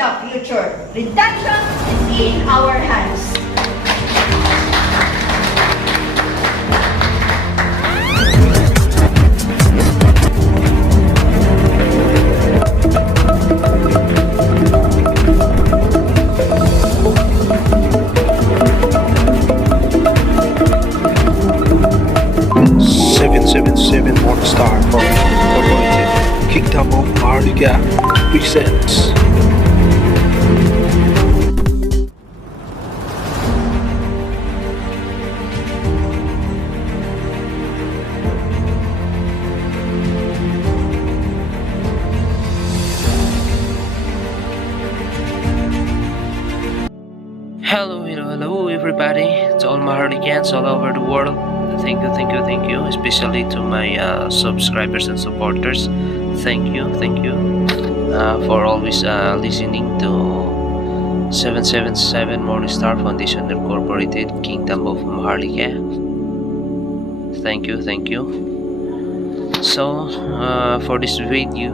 the future. Redemption is in our hands. One Star Incorporated Kingdom of Marliga presents Hello everybody, to all my Harligans all over the world. Thank you, especially to my subscribers and supporters. Thank you for always listening to 777 Morningstar Foundation Incorporated Kingdom of Maharlika. Thank you. So for this video,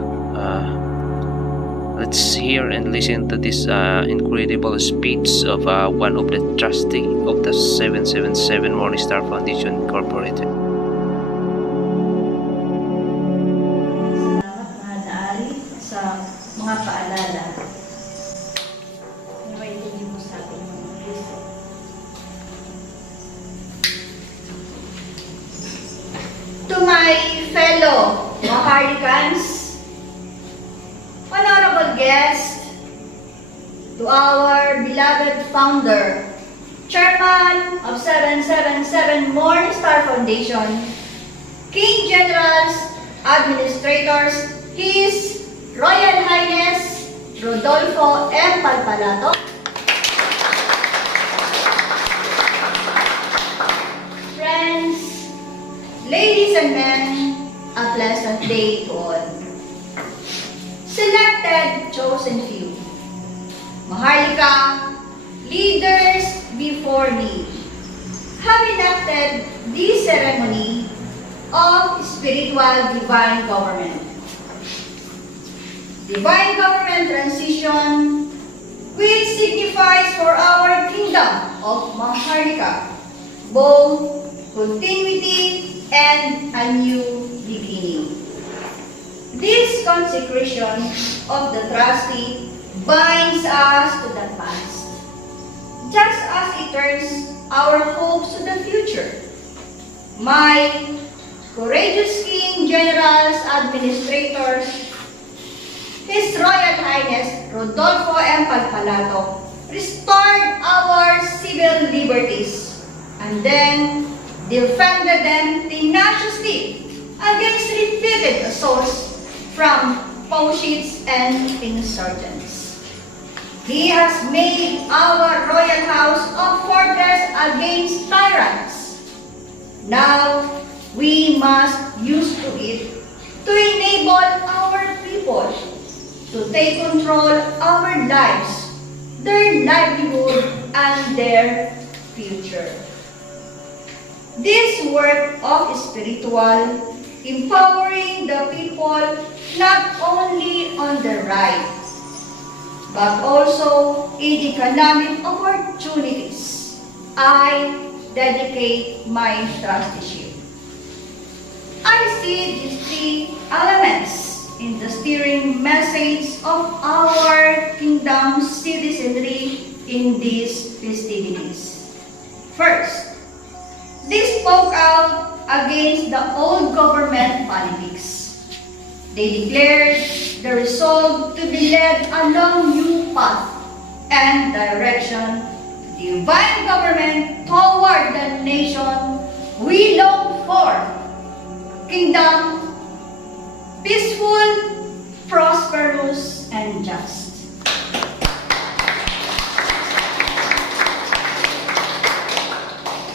let's hear and listen to this incredible speech of one of the trustee of the 777 Morningstar Foundation Incorporated. Salamat mga naari sa mga paalala. Nawaitin niyo po sa ating mga Kristo. To my fellow Maharlikans, honorable guest, to our beloved founder, chairman of 777 Morningstar Foundation, King Generals, Administrators, His Royal Highness Rodolfo M. Palpalato, friends, ladies and men, a pleasant day to all. Selected, chosen few. Maharlika, leaders before me, have enacted this ceremony of spiritual divine government. Divine government transition, which signifies for our kingdom of Maharlika both continuity and a new beginning. This consecration of the trustee binds us to the past, just as it turns our hopes to the future. My courageous King, Generals, Administrators, His Royal Highness Rodolfo M. Palpalato restored our civil liberties and then defended them tenaciously against repeated assaults from poachers and insurgents. He has made our royal house a fortress against tyrants. Now, we must use to it to enable our people to take control of our lives, their livelihood, and their future. This work of spiritual empowering the people not only on the right, but also in economic opportunities, I dedicate my trusteeship. I see these three elements in the steering message of our kingdom's citizenry in these festivities. First, they spoke out against the old government politics. They declared the resolve to be led along new path and direction, divine government toward the nation we long for. Kingdom, peaceful, prosperous, and just.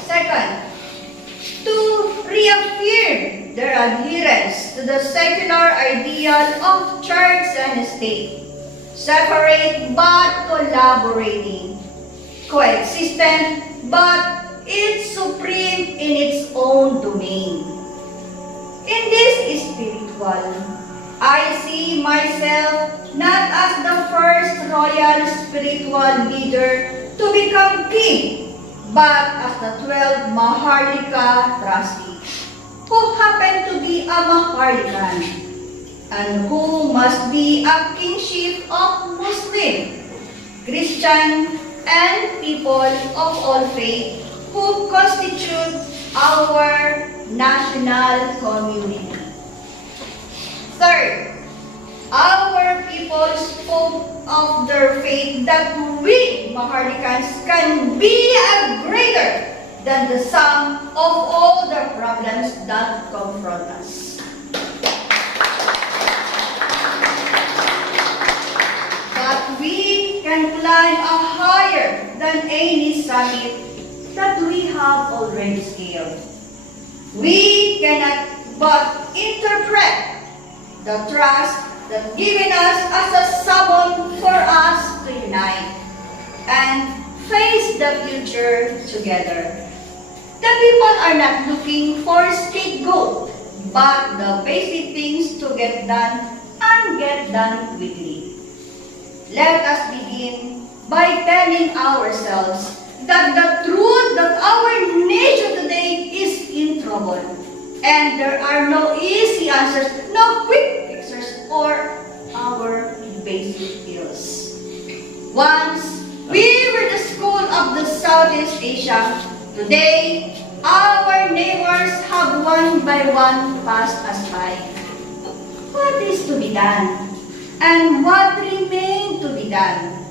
Second, to reaffirm their adherence to the secular ideal of church and state, separate but collaborating, coexistent but it's supreme in its own domain. In this spiritual, I see myself not as the first royal spiritual leader to become king, but as the 12 Maharlika trustee, who happened to be a Maharlikan, and who must be a kingship of Muslim, Christian, and people of all faith who constitute our national community. Third, our people spoke of their faith that we Maharlikans can be greater than the sum of all the problems that confront us. But we can climb higher than any summit that we have already scaled. We cannot but interpret the trust that given us as a summon for us to unite and face the future together. The people are not looking for a scapegoat, but the basic things to get done and get done quickly. Let us begin by telling ourselves that the truth that our nation today is in trouble, and there are no easy answers, no quick fixes for our basic ills. Once we were the school of the Southeast Asia, today our neighbors have one by one passed us by. What is to be done? And what remains to be done?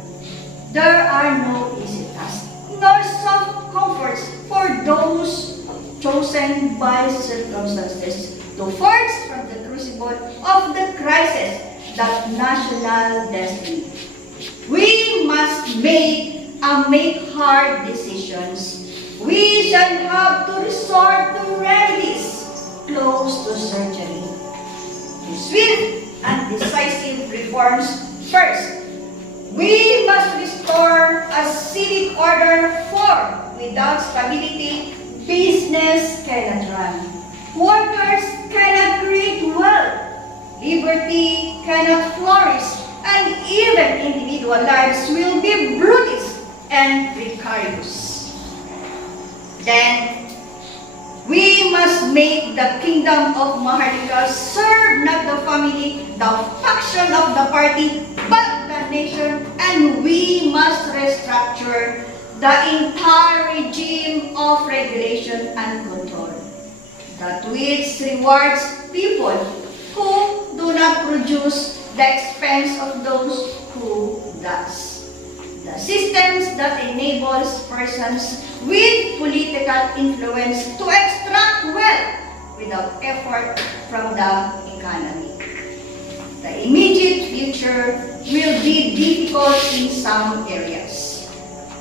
There are no easy tasks, nor soft comforts for those chosen by circumstances to forge from the crucible of the crisis that national destiny. We must make hard decisions. We shall have to resort to remedies close to surgery. To swift and decisive reforms first. We must restore a civic order, for without stability, business cannot run. Workers cannot create wealth. Liberty cannot flourish. And even individual lives will be brutish and precarious. Then, we must make the kingdom of Maharlika serve not the family, the faction of the party, but the nation, and we must restructure the entire regime of regulation and control, that which rewards people who do not produce the expense of those who does. The systems that enables persons with political influence to extract wealth without effort from the economy. The immediate future will be difficult in some areas.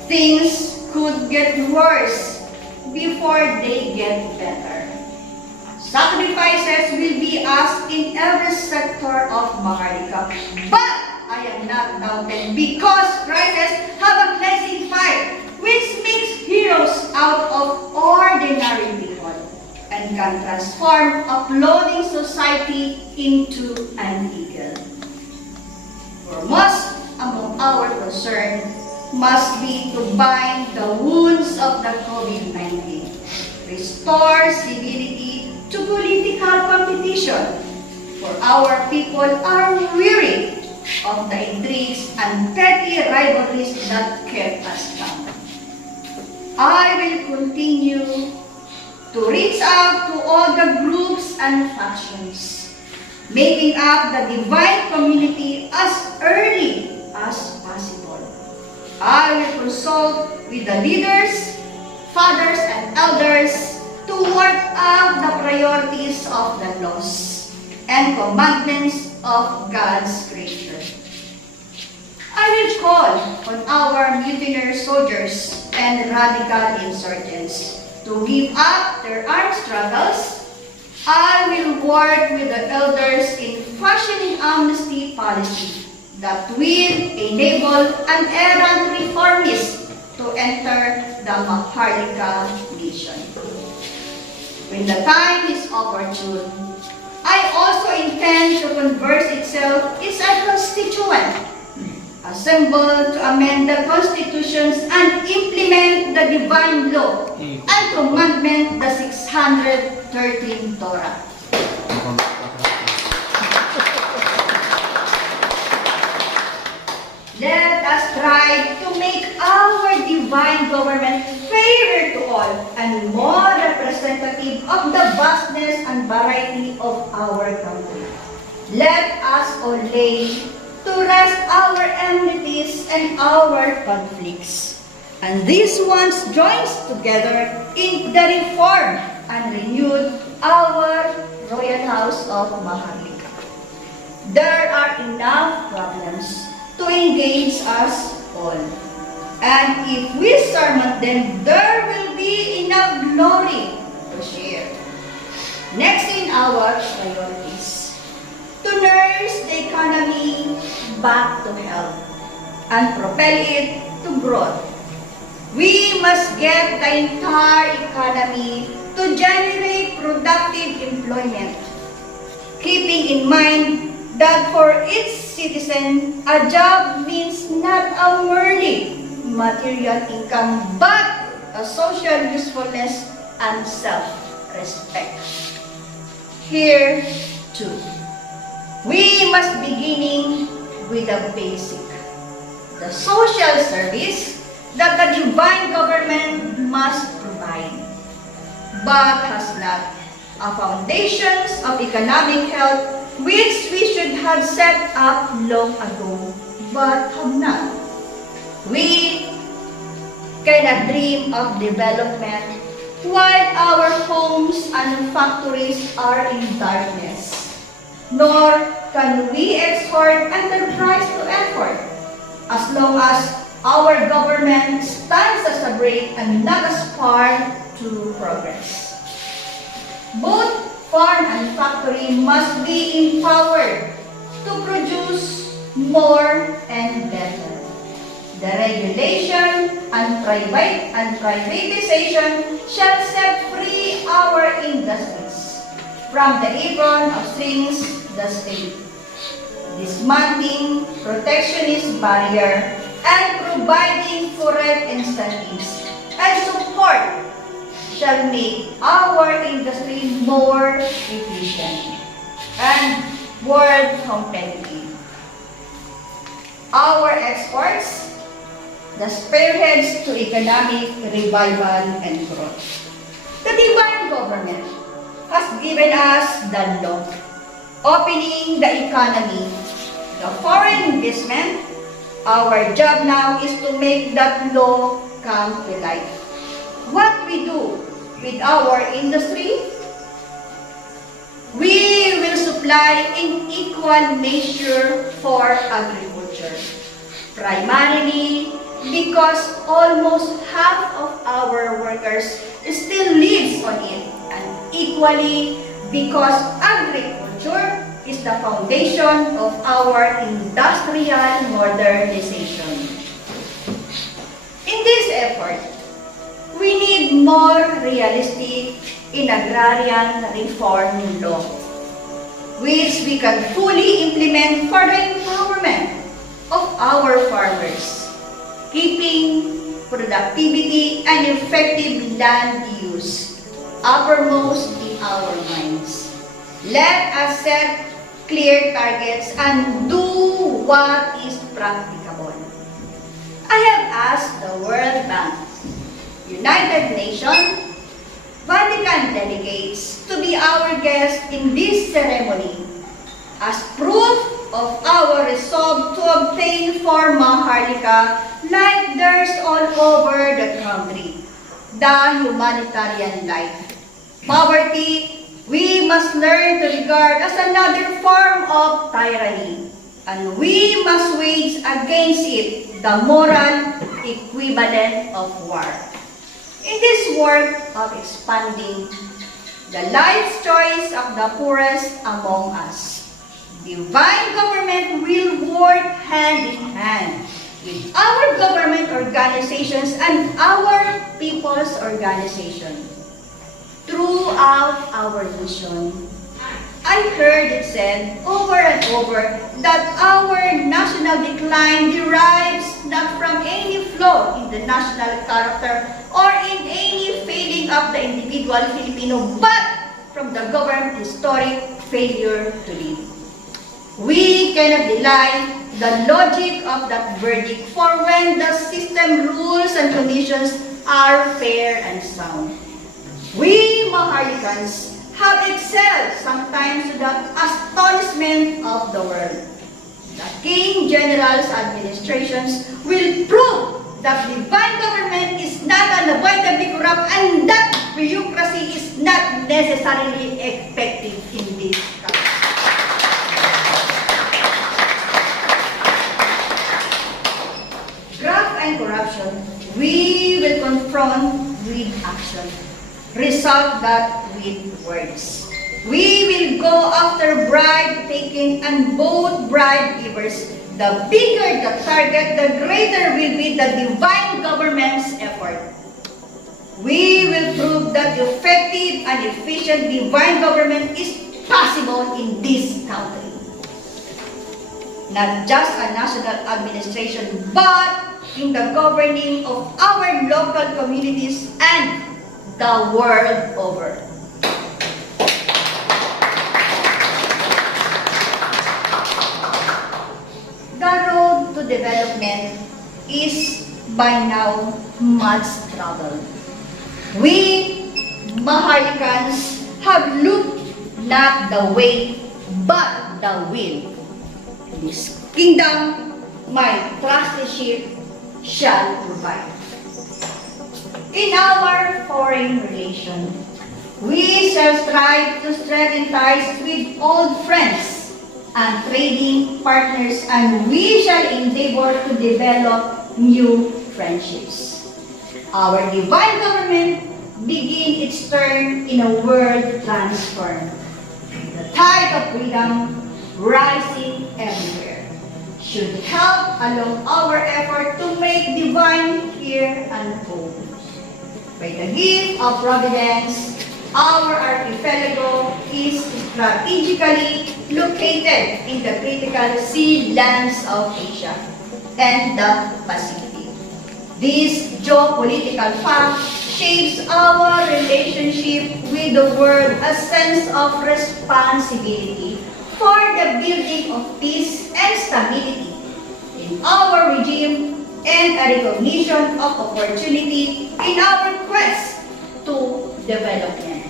Things could get worse before they get better. Sacrifices will be asked in every sector of Maharlika, but I am not doubted because crises have a cleansing fire which makes heroes out of ordinary people and can transform a floating society into an eagle. Foremost among our concern must be to bind the wounds of the COVID-19, restore civility to political competition, for our people are weary of the intrigues and petty rivalries that kept us down. I will continue to reach out to all the groups and factions, making up the divine community as early as possible. I will consult with the leaders, fathers, and elders to work out the priorities of the laws and commandments of God's creature. I will call on our mutineer soldiers and radical insurgents to give up their armed struggles. I will work with the elders in fashioning amnesty policy that will enable an errant reformist to enter the Maharlika nation. When the time is opportune, I also intend to convert itself as a constituent assembled to amend the constitutions and implement the divine law and commandment, the 613 Torah. Let us try to make our divine government fairer to all and more representative of the vastness and variety of our country. Let us all lay to rest our enmities and our conflicts. And these ones joins together in the reform and renewed our royal house of Maharlika. There are enough problems to engage us all. And if we surmount them, there will be enough glory to share. Next in our priorities, to nurse the economy back to health and propel it to growth. We must get the entire economy to generate productive employment, keeping in mind that for each citizen, a job means not a merely material income, but a social usefulness and self-respect. Here, too, we must beginning with the basic, the social service that the divine government must provide, but has not a foundations of economic health which we should have set up long ago, but have not. We cannot dream of development while our homes and factories are in darkness, nor can we exhort enterprise to effort as long as our government stands as a brake and not a spur to progress. Both farm and factory must be empowered to produce more and better. The regulation and privatization shall set free our industries from the apron of strings the state, dismantling protectionist barrier and providing correct incentives and support shall make our industry more efficient and world competitive. Our exports, the spearheads to economic revival and growth. The divine government has given us the law, opening the economy, the foreign investment. Our job now is to make that law come to life. What we do with our industry, we will supply in equal measure for agriculture, primarily because almost half of our workers still lives on it, and equally because agriculture is the foundation of our industrial modernization. In this effort, we need more realistic in agrarian reform law, which we can fully implement for the empowerment of our farmers, keeping productivity and effective land use uppermost in our minds. Let us set clear targets and do what is practicable. I have asked the World Bank, United Nations, Vatican delegates to be our guests in this ceremony as proof of our resolve to obtain for Maharlika like theirs all over the country, the humanitarian life. Poverty, we must learn to regard as another form of tyranny, and we must wage against it the moral equivalent of war. In this work of expanding the life's choice of the poorest among us, divine government will work hand in hand with our government organizations and our people's organization throughout our nation. I heard it said over and over that our national decline derives not from any flaw in the national character or in any failing of the individual Filipino, but from the government's historic failure to lead. We cannot deny the logic of that verdict, for when the system rules and conditions are fair and sound. We Maharlikans have excelled sometimes to the astonishment of the world. The King General's administrations will prove that divine government is not unavoidably corrupt and that bureaucracy is not necessarily effective in this country. Graft and corruption, we will confront with action. Resolve that with words. We will go after bribe taking and both bribe givers. The bigger the target, the greater will be the divine government's effort. We will prove that effective and efficient divine government is possible in this country. Not just a national administration, but in the governing of our local communities and the world over. The road to development is by now much traveled. We Maharlikans have looked not the way but the will. This kingdom, my trusteeship shall provide. In our foreign relation, we shall strive to strengthen ties with old friends and trading partners, and we shall endeavor to develop new friendships. Our divine government begin its turn in a world transformed. The tide of freedom rising everywhere should help along our effort to make divine here and home. By the gift of providence, our archipelago is strategically located in the critical sea lands of Asia and the Pacific. This geopolitical fact shapes our relationship with the world, a sense of responsibility for the building of peace and stability in our regime and a recognition of opportunity in our quest to development.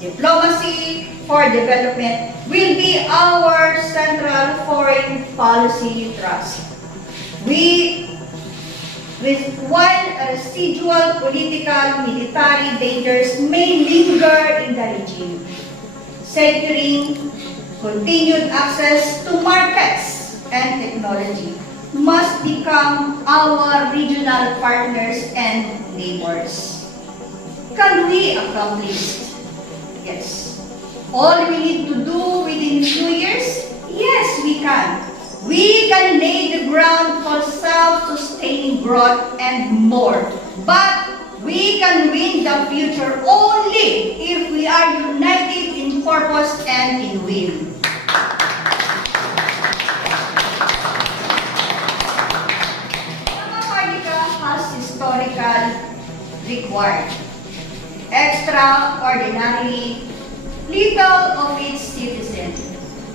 Diplomacy for development will be our central foreign policy thrust. While residual political military dangers may linger in the regime, securing continued access to markets and technology must become our regional partners and neighbors. Can we accomplish? Yes. All we need to do within 2 years? Yes, we can. We can lay the ground for self-sustaining growth and more. But we can win the future only if we are united in purpose and in will. Has historically required extraordinarily little of its citizens.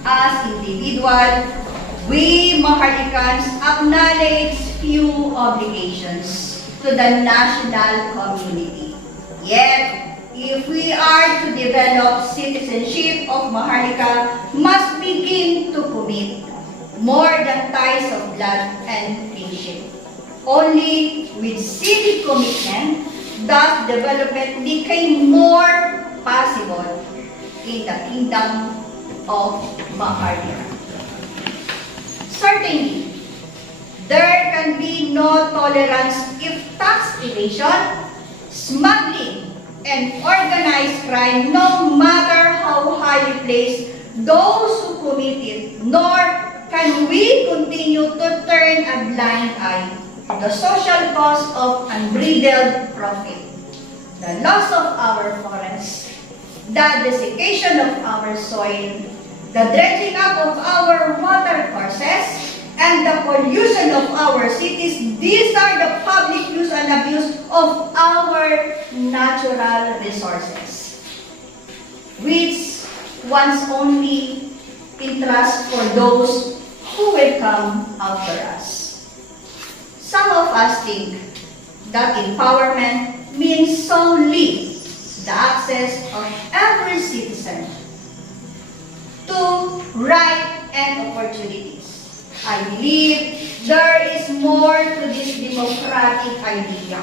As individuals, we Maharlikans acknowledge few obligations to the national community. Yet, if we are to develop citizenship of Maharlika, must begin to commit more than ties of blood and kinship. Only with civic commitment does development become more possible in the kingdom of Maharlika. Certainly, there can be no tolerance if tax evasion, smuggling, and organized crime, no matter how highly placed those who commit it, nor can we continue to turn a blind eye to the social cost of unbridled profit, the loss of our forests, the desiccation of our soil, the dredging up of our water courses, and the pollution of our cities. These are the public use and abuse of our natural resources, which once only entrust for those who will come after us. Some of us think that empowerment means solely the access of every citizen to rights and opportunities. I believe there is more to this democratic idea.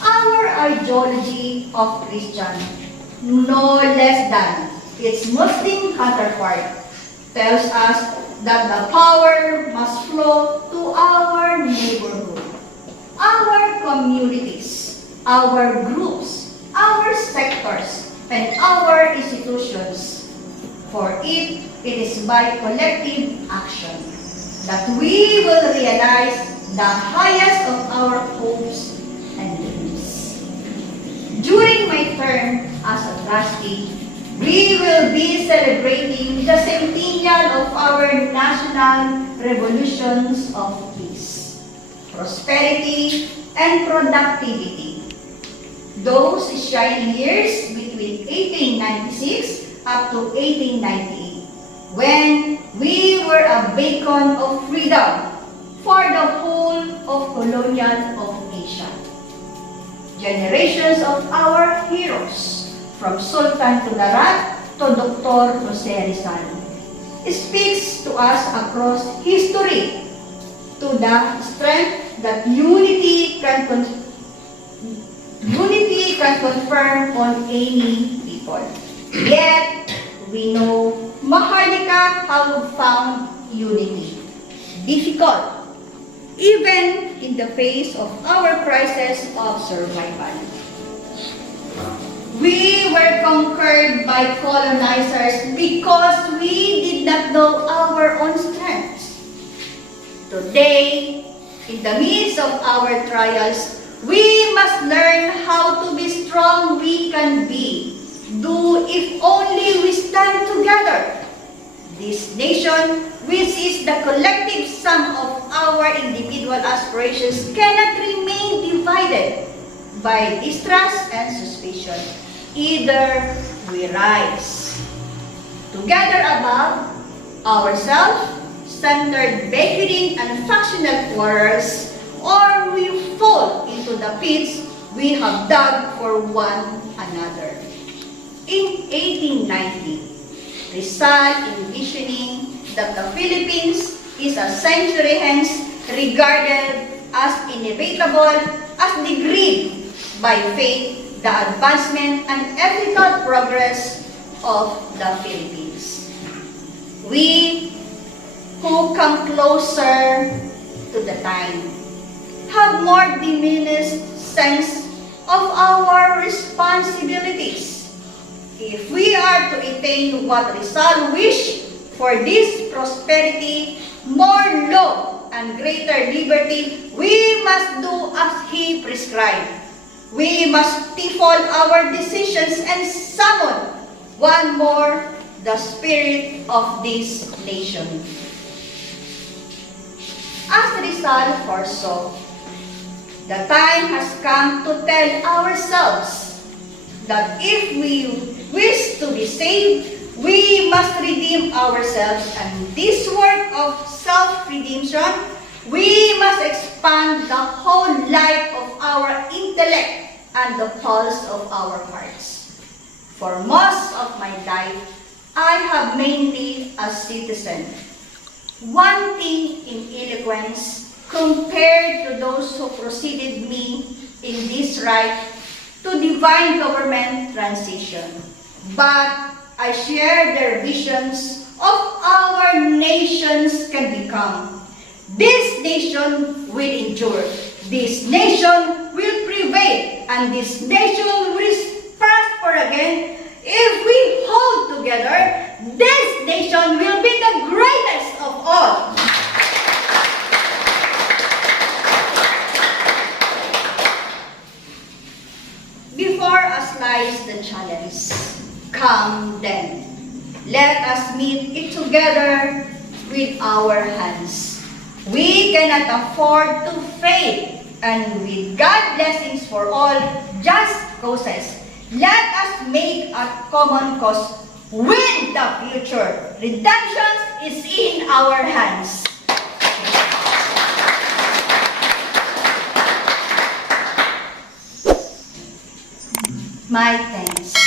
Our ideology of Christian, no less than its Muslim counterpart, tells us that the power must flow to our neighborhood, our communities, our groups, our sectors, and our institutions. For it is by collective action that we will realize the highest of our hopes and dreams. During my term as a trustee, we will be celebrating the centennial of our national revolutions of peace, prosperity, and productivity. Those shining years between 1896 up to 1898, when we were a beacon of freedom for the whole of colonial of Asia. Generations of our heroes, from Sultan Kudarat to Dr. Jose Rizal, speaks to us across history to the strength that unity can confirm on any people. Yet, we know Maharlika have found unity difficult, even in the face of our crisis of survival. We were conquered by colonizers because we did not know our own strengths. Today, in the midst of our trials, we must learn how to be strong we can be. Do if only we stand together. This nation, which is the collective sum of our individual aspirations, cannot remain divided by distrust and suspicion. Either we rise together above our self-centered bickering and factional quarrels, or we fall into the pits we have dug for one another. In 1890, Rizal, envisioning that the Philippines is a century hence regarded as inevitable as the grid by faith, the advancement and ethical progress of the Philippines. We who come closer to the time have more diminished sense of our responsibilities. If we are to attain what Rizal wished for this prosperity, more law and greater liberty, we must do as he prescribed. We must default our decisions and summon one more the spirit of this nation. As Rizal foresaw, the time has come to tell ourselves that if we wish to be saved, we must redeem ourselves, and this work of self-redemption, we must expand the whole life of our intellect and the pulse of our hearts. For most of my life, I have mainly a citizen, wanting in eloquence compared to those who preceded me in this right to divine government transition. But I share their visions of our nations can become. This nation will endure. This nation will prevail. And this nation will prosper again. If we hold together, this nation will be the greatest of all. Before us lies the challenge. Come then, let us meet it together with our hands. We cannot afford to fail, and with God's blessings for all just causes, let us make a common cause win the future. Redemption is in our hands. My thanks.